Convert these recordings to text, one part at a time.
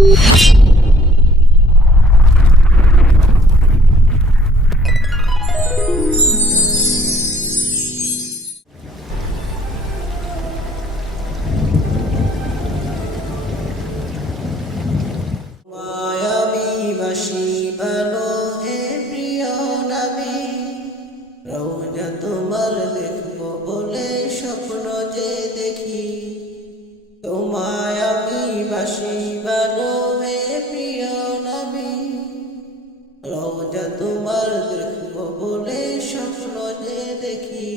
মায়াবী ভালো হে প্রিয় নবী, রওজা তোমার দেখবো বলে স্বপ্ন যে দেখি। তোমায় আমি বাসি ভালো হে প্রিয় নবী, রওজা তোমার দেখবো বলে স্বপ্ন যে দেখি।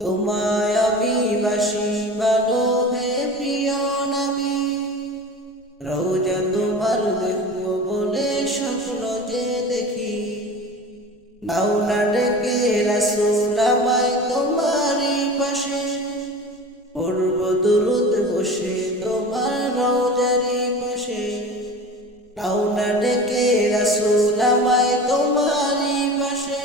তোমায় আমি বাসি ভালো হে প্রিয় নবী, রওজা তোমার দেখবো বলে স্বপ্ন যে দেখি। নাও না ডেকে রাসূল আমায় তোমারই পাশে, পড়ব দুরূদ বসে তোমার রওজারই পাশে। নাও না ডেকে রাসূল আমায় তোমারই পাশে,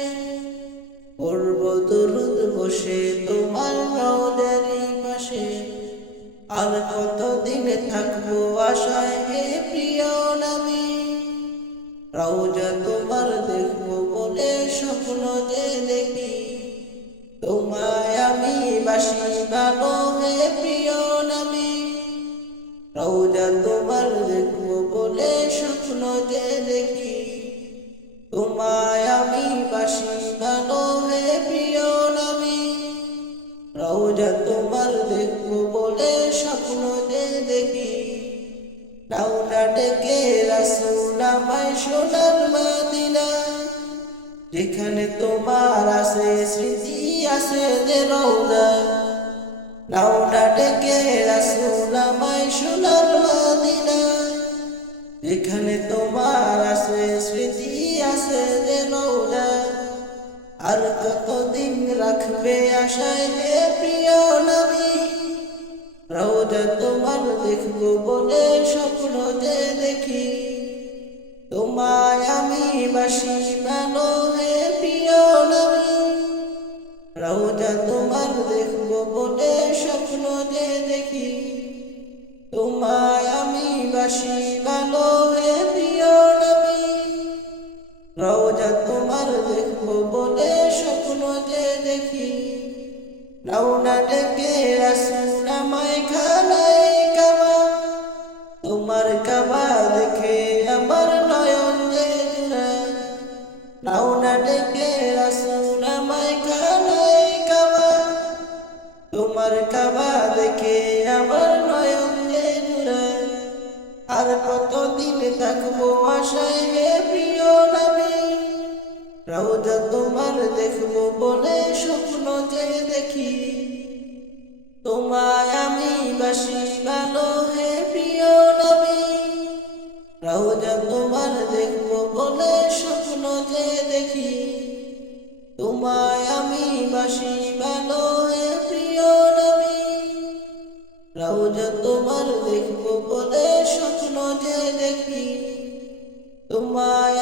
পড়ব দুরূদ বসে তোমার রওজারই পাশে। আর কতদিন থাকবো আশায় হে প্রিয় নবী, রওজা তোমার দেখবো বলে স্বপ্ন যে দেখি। তোমায় আমি বাসি ভালো হে প্রিয় নবী, রওজা তোমার দেখবো বলে স্বপ্ন যে দেখি। তোমায় আমি বাসি ভালো হে প্রিয় নবী, রওজা তোমার দেখবো বলে স্বপ্ন যে দেখি। নাও না ডেকে রাসূল আমায় সোনার মদিনা, যেখানে তোমার আছে স্মৃতি আছে যে রওজা। নাও না ডেকে রাসূল আমায় সোনার মদিনা, যেখানে তোমার আছে স্মৃতি আছে যে রওজা। আর কতদিন রাখবে আশায় হে প্রিয় নবী, রওজা তোমার দেখবো বলে স্বপ্ন যে দেখি। তোমায় আমি বাসি ভালো হে প্রিয় নবী, রওজা তোমার দেখবো বলে স্বপ্ন যে দেখি। তোমায় আমি বাসি ভালো হে প্রিয় নবী, রওজা তোমার দেখবো বলে স্বপ্ন যে দেখি। নাও না ডেকে রাসূল আমায় খানায় কাবা, তোমার কাবা দেখে আমার নয়ন যে জুড়ায়। নাও না ডেকে রাসূল আমায় খানায় কাবা, তোমার কাবা দেখে আমার নয়ন যে জুড়ায়। আর কতদিন থাকবো আশায় হে প্রিয় নবী, রওজা তোমার দেখবো বলে স্বপ্ন যে দেখি। তোমায় আমি বাসি ভালো হে প্রিয় নবী, রওজা তোমার দেখবো বলে স্বপ্ন যে দেখি। তোমায় আমি বাসি ভালো হে প্রিয় নবী, রওজা তোমার দেখবো বলে স্বপ্ন যে দেখি। তোমায়